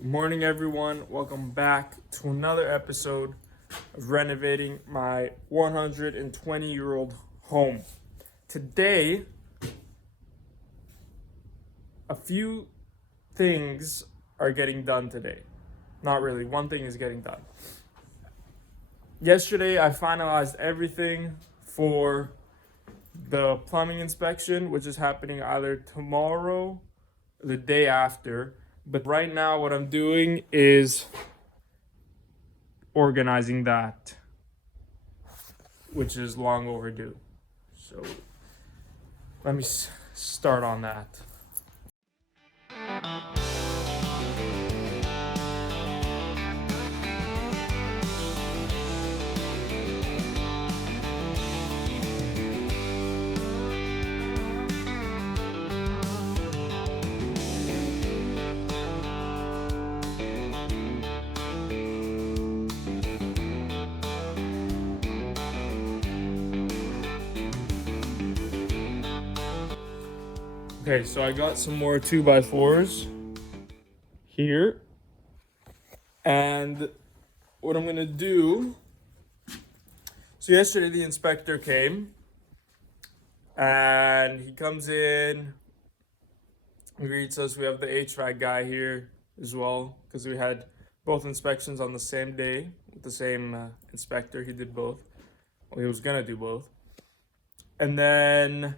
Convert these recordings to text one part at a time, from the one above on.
Good morning, everyone. Welcome back to another episode of Renovating my 120-year-old home. Today, a few things are getting done today. Not really, one thing is getting done. Yesterday, I finalized everything for the plumbing inspection, which is happening either tomorrow or the day after. But right now, what I'm doing is organizing that, which is long overdue. So let me start on that. Okay, so I got some more 2x4s here. And what I'm gonna do, so yesterday the inspector came and he comes in, greets us. We have the HVAC guy here as well because we had both inspections on the same day with the same inspector. He did both. Well, he was gonna do both. And then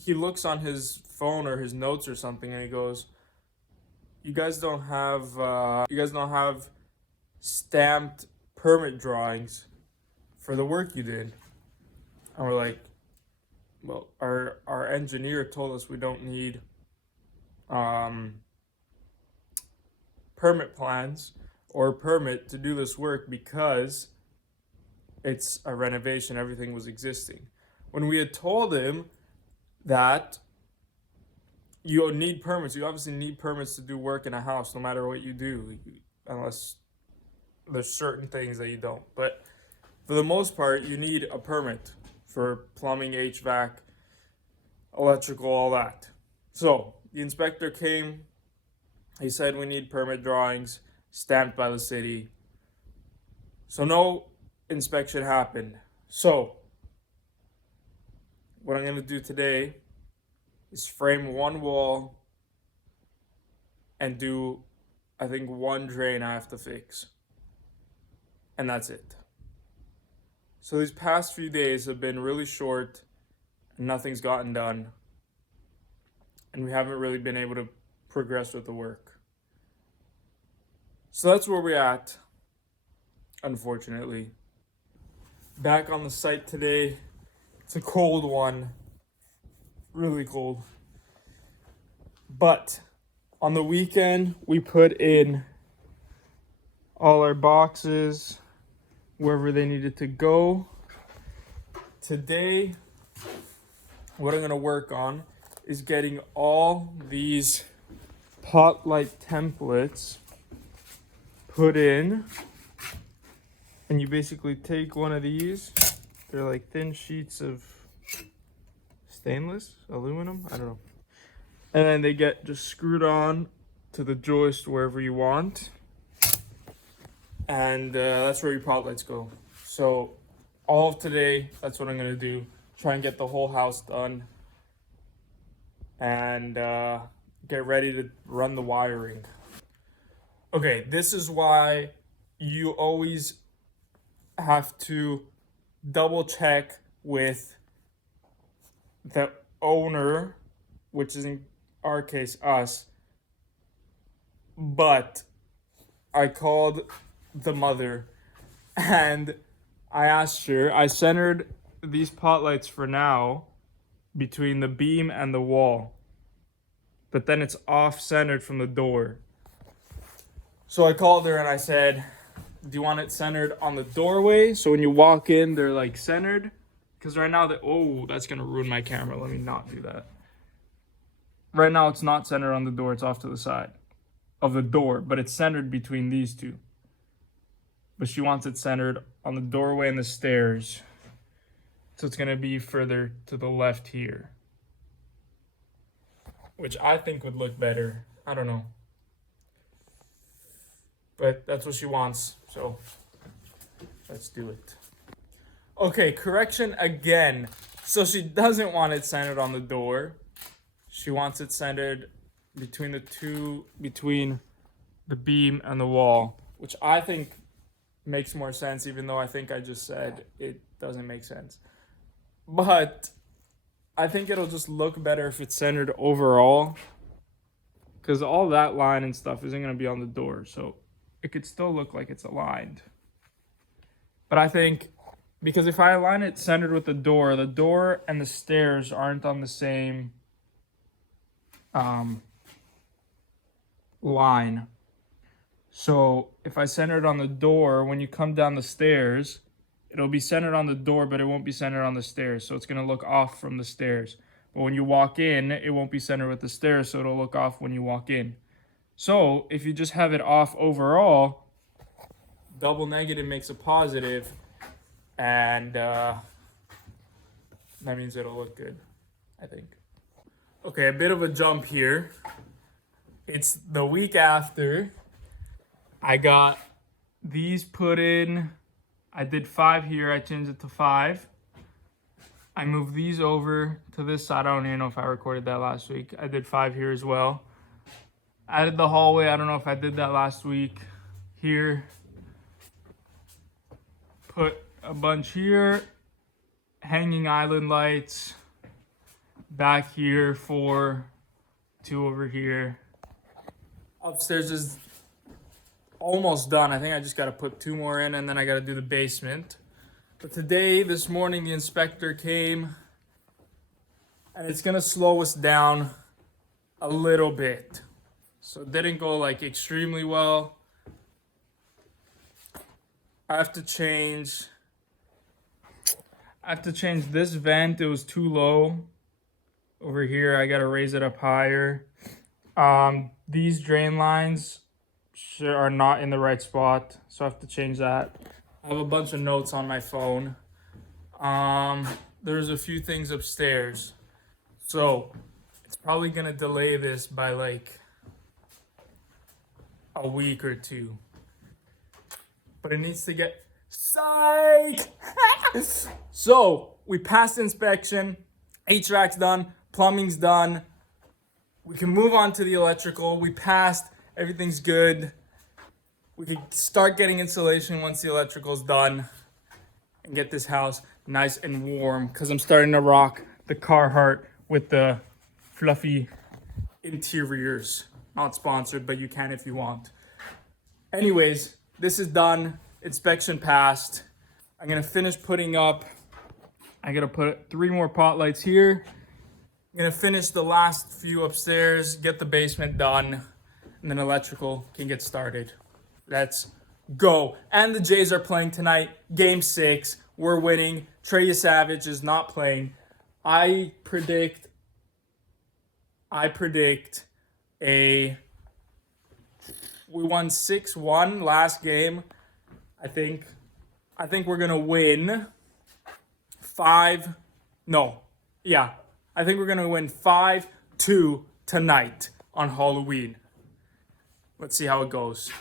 he looks on his phone or his notes or something and he goes, you guys don't have stamped permit drawings for the work you did. And we're like, well, our engineer told us we don't need permit plans or permit to do this work because it's a renovation, everything was existing. When we had told him that you need permits, you obviously need permits to do work in a house no matter what you do, unless there's certain things that you don't. But for the most part, you need a permit for plumbing, HVAC, electrical, all that. So the inspector came, he said we need permit drawings stamped by the city. So no inspection happened. So what I'm gonna do today is frame one wall and do, I think, one drain I have to fix. And that's it. So these past few days have been really short and nothing's gotten done. And we haven't really been able to progress with the work. So that's where we're at, unfortunately. Back on the site today. It's a cold one. Really cold. But on the weekend, we put in all our boxes wherever they needed to go. Today, what I'm going to work on is getting all these pot light templates put in. And you basically take one of these. They're like thin sheets of stainless, aluminum, I don't know. And then they get just screwed on to the joist wherever you want. And that's where your pot lights go. So all of today, that's what I'm gonna do. Try and get the whole house done. And get ready to run the wiring. Okay, this is why you always have to double check with the owner, which is in our case us. But I called the mother and I asked her, I centered these pot lights for now between the beam and the wall, but then it's off centered from the door. So I called her and I said, do you want it centered on the doorway so when you walk in they're like centered? Because right now that's gonna ruin my camera. Let me not do that. Right now it's not centered on the door, it's off to the side of the door, but it's centered between these two. But she wants it centered on the doorway and the stairs. So it's gonna be further to the left here, which I think would look better. I don't know. But that's what she wants, so let's do it. Okay, correction again. So she doesn't want it centered on the door. She wants it centered between between the beam and the wall, which I think makes more sense, even though I think I just said it doesn't make sense. But I think it'll just look better if it's centered overall, because all that line and stuff isn't going to be on the door, so it could still look like it's aligned. But I think, because if I align it centered with the door and the stairs aren't on the same line. So if I center it on the door, when you come down the stairs, it'll be centered on the door, but it won't be centered on the stairs. So it's going to look off from the stairs. But when you walk in, it won't be centered with the stairs, so it'll look off when you walk in. So if you just have it off overall, double negative makes a positive, and that means it'll look good, I think. Okay, a bit of a jump here. It's the week after. I got these put in. I did 5 here. I changed it to 5. I moved these over to this side. I don't even know if I recorded that last week. I did 5 here as well. Added the hallway. I don't know if I did that last week. Here. Put a bunch here. Hanging island lights. Back here 4. 2 over here. Upstairs is almost done. I think I just got to put 2 more in, and then I got to do the basement. But today, this morning, the inspector came, and it's going to slow us down a little bit. So it didn't go like extremely well. I have to change this vent. It was too low over here. I got to raise it up higher. These drain lines are not in the right spot, so I have to change that. I have a bunch of notes on my phone. There's a few things upstairs, so it's probably gonna delay this by like a week or 2. But it needs to get psych. So we passed inspection. HVAC's done. Plumbing's done. We can move on to the electrical. We passed. Everything's good. We could start getting insulation once the electrical's done and get this house nice and warm, because I'm starting to rock the Carhartt with the fluffy interiors. Not sponsored, but you can if you want. Anyways, this is done. Inspection passed. I'm going to finish putting up. I got to put 3 more pot lights here. I'm going to finish the last few upstairs, get the basement done, and then electrical can get started. Let's go. And the Jays are playing tonight. Game 6. We're winning. Trey Savage is not playing. I predict we won 6-1 last game. I think we're going to win 5. No. Yeah. I think we're going to win 5-2 tonight on Halloween. Let's see how it goes.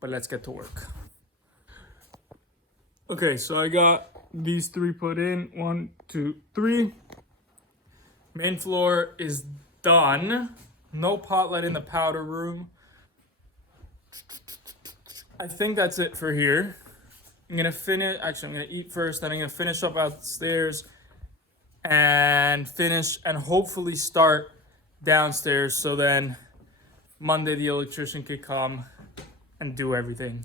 But let's get to work. Okay, so I got these 3 put in. 1, 2, 3. Main floor is done. No pot light in the powder room. I think that's it for here. I'm going to eat first, then I'm going to finish up upstairs and finish and hopefully start downstairs, so then Monday the electrician could come and do everything.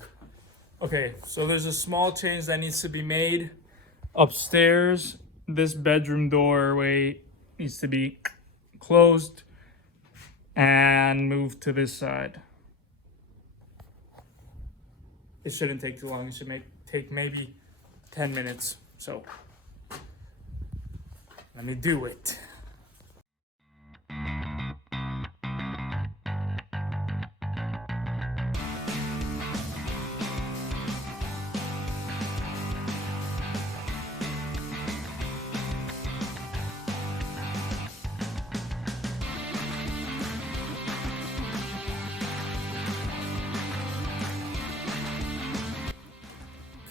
Okay, so there's a small change that needs to be made. Upstairs, this bedroom doorway needs to be closed and moved to this side. It shouldn't take too long. It should take maybe 10 minutes. So let me do it.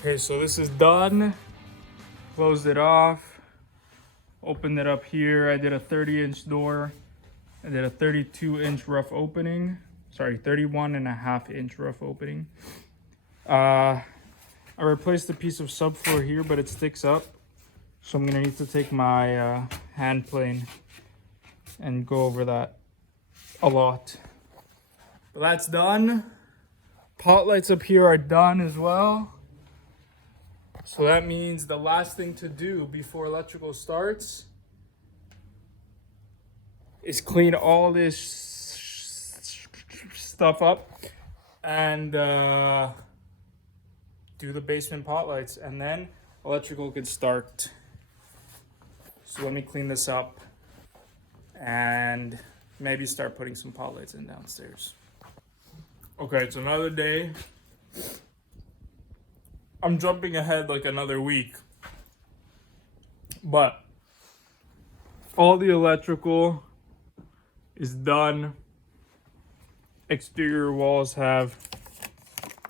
Okay, so this is done. Closed it off. Opened it up here. I did a 30-inch door. I did a 32-inch rough opening. Sorry, 31.5-inch rough opening. I replaced a piece of subfloor here, but it sticks up. So I'm gonna need to take my hand plane and go over that a lot. But that's done. Pot lights up here are done as well. So that means the last thing to do before electrical starts is clean all this stuff up and do the basement pot lights, and then electrical can start. So let me clean this up and maybe start putting some pot lights in downstairs. Okay, it's another day. I'm jumping ahead like another week, but all the electrical is done. Exterior walls have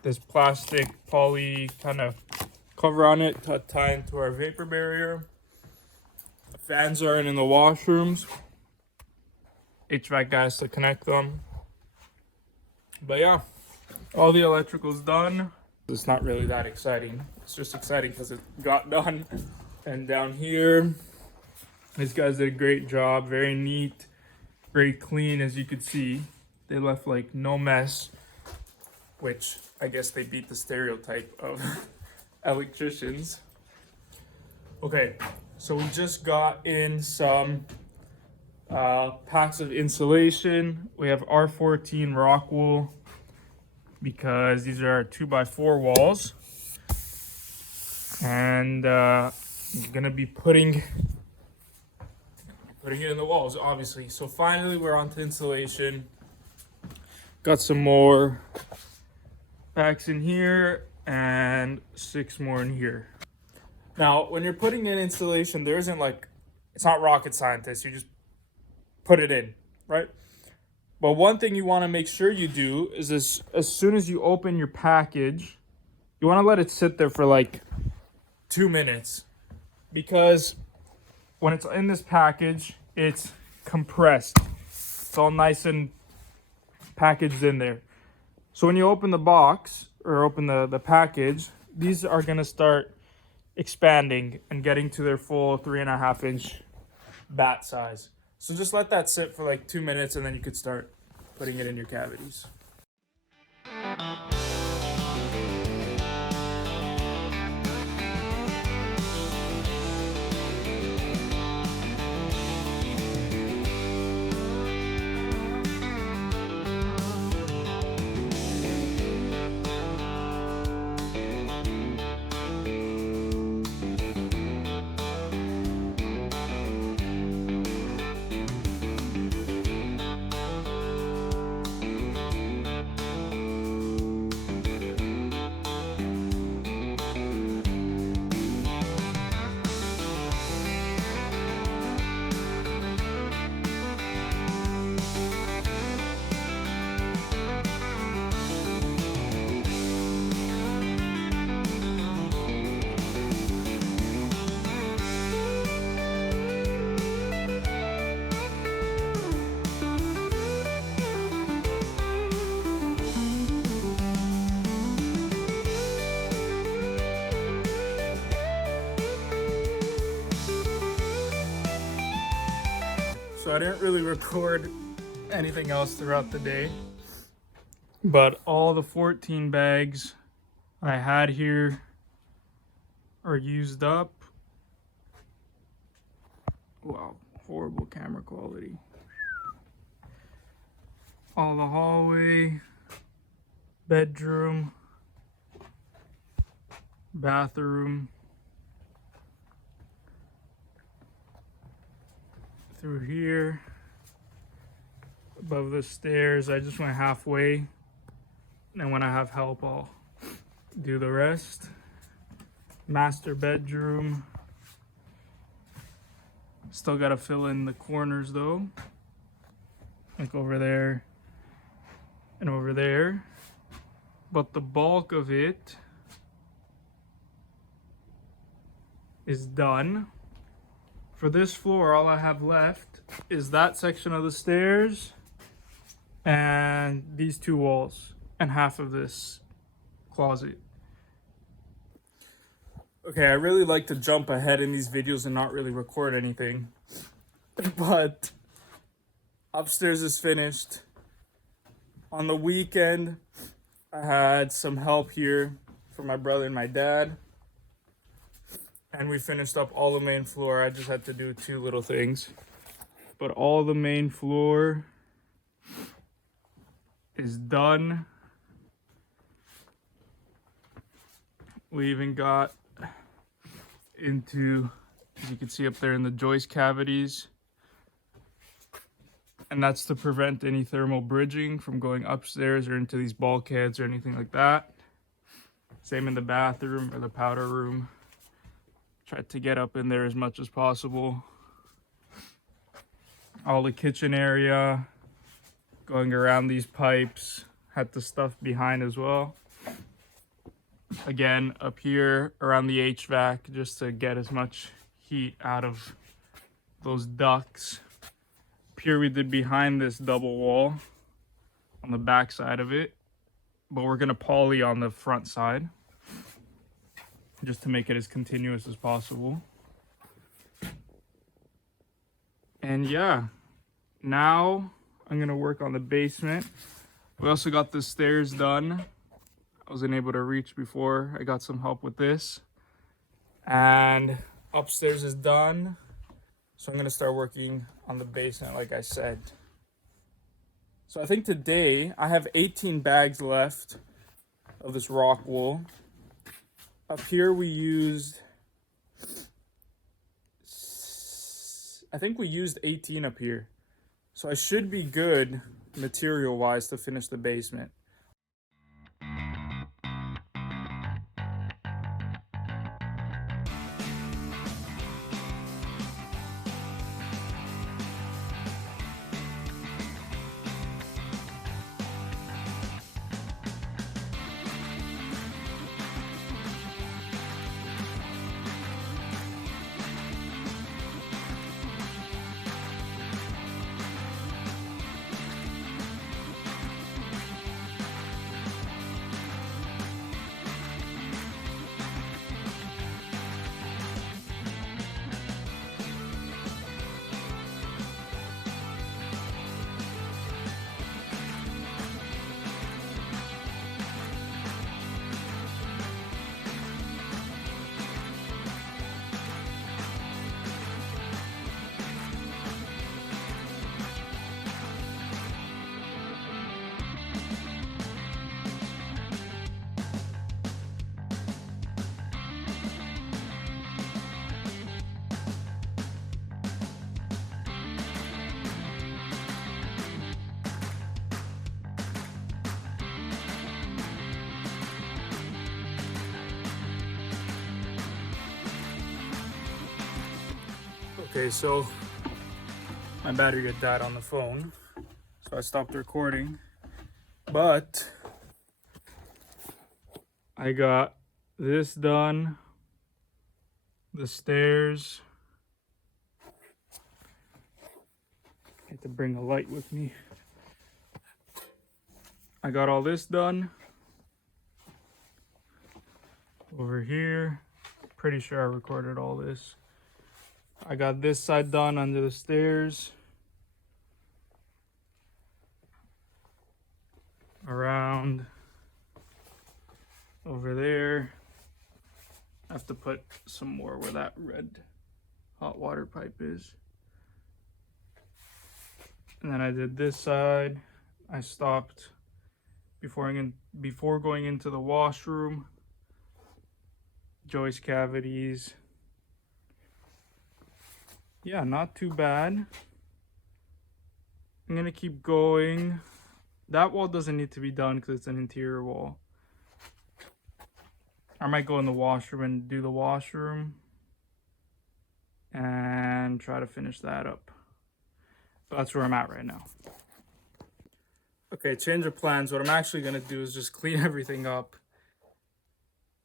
this plastic poly kind of cover on it to tie into our vapor barrier. Fans are in the washrooms. HVAC guys to connect them. But yeah, all the electrical's done. It's not really that exciting. It's just exciting because it got done. And down here, these guys did a great job. Very neat, very clean, as you could see. They left like no mess, which I guess they beat the stereotype of electricians. Okay, so we just got in some packs of insulation. We have R14 rock wool because these are our 2x4 walls, and I'm gonna be putting it in the walls, obviously. So finally we're on to insulation. Got some more packs in here and 6 more in here. Now when you're putting in insulation, there isn't like, it's not rocket scientist, you just put it in, right? But one thing you want to make sure you do is as soon as you open your package, you want to let it sit there for like 2 minutes, because when it's in this package, it's compressed. It's all nice and packaged in there. So when you open the box or open the package, these are going to start expanding and getting to their full 3.5-inch bat size. So just let that sit for like 2 minutes, and then you could start putting it in your cavities. So I didn't really record anything else throughout the day, but all the 14 bags I had here are used up. Wow, horrible camera quality. All the hallway, bedroom, bathroom, through here, above the stairs. I just went halfway, and when I have help, I'll do the rest. Master bedroom. Still gotta fill in the corners though, like over there and over there. But the bulk of it is done. For this floor, all I have left is that section of the stairs and these two walls and half of this closet. Okay, I really like to jump ahead in these videos and not really record anything. But upstairs is finished. On the weekend, I had some help here from my brother and my dad. And we finished up all the main floor. I just had to do two little things. But all the main floor is done. We even got into, as you can see up there, in the joist cavities. And that's to prevent any thermal bridging from going upstairs or into these bulkheads or anything like that. Same in the bathroom or the powder room. Tried to get up in there as much as possible. All the kitchen area, going around these pipes, had the stuff behind as well. Again, up here around the HVAC, just to get as much heat out of those ducts. Up here we did behind this double wall on the back side of it, but we're gonna poly on the front side just to make it as continuous as possible. And yeah, now I'm gonna work on the basement. We also got the stairs done. I wasn't able to reach before. I got some help with this. And upstairs is done. So I'm gonna start working on the basement like I said. So I think today I have 18 bags left of this rock wool. Up here we used, I think we used 18 up here. So I should be good material wise to finish the basement. Okay, so my battery had died on the phone, so I stopped recording. But I got this done, the stairs. I had to bring a light with me. I got all this done. Over here, pretty sure I recorded all this. I got this side done under the stairs. Around over there. I have to put some more where that red hot water pipe is. And then I did this side. I stopped before going into the washroom. Joist cavities. Yeah, not too bad. I'm gonna keep going. That wall doesn't need to be done because it's an interior wall. I might go in the washroom and do the washroom and try to finish that up. But that's where I'm at right now. Okay, change of plans. What I'm actually gonna do is just clean everything up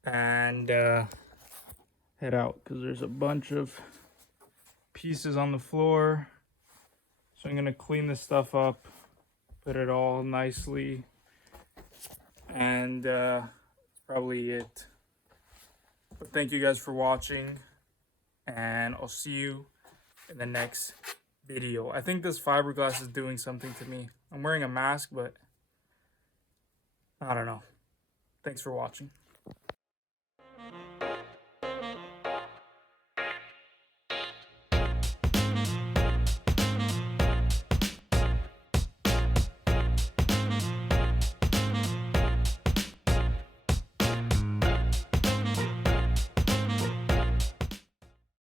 and head out because there's a bunch of pieces on the floor. So I'm gonna clean this stuff up, put it all nicely, and that's probably it. But thank you guys for watching, and I'll see you in the next video. I think this fiberglass is doing something to me. I'm wearing a mask, but I don't know. Thanks for watching.